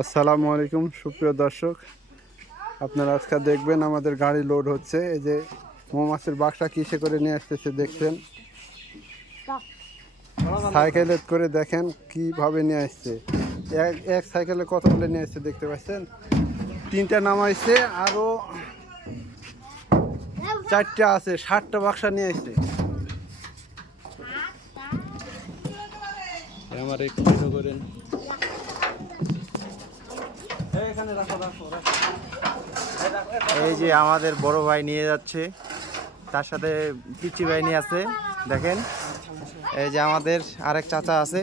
আসসালামু আলাইকুম সুপ্রিয় দর্শক, আপনারা আজকে দেখবেন আমাদের গাড়ি লোড হচ্ছে। এই যে মৌমাছির বাক্সা কিসে করে নিয়ে আসতেছে দেখছেন, সাইকেলে করে দেখেন কিভাবে নিয়ে আসছে। এক সাইকেলে কতগুলো নিয়ে আসছে দেখতে পাচ্ছেন, তিনটা নামাইছে, আরো চারটা আছে, 60টা বাক্সা নিয়ে আসছে। আমার একটু করেন, এই যে আমাদের বড় ভাই নিয়ে যাচ্ছে, তার সাথে পিচি ভাই নিয়ে আছে। দেখেন, এই যে আমাদের আরেক চাচা আছে।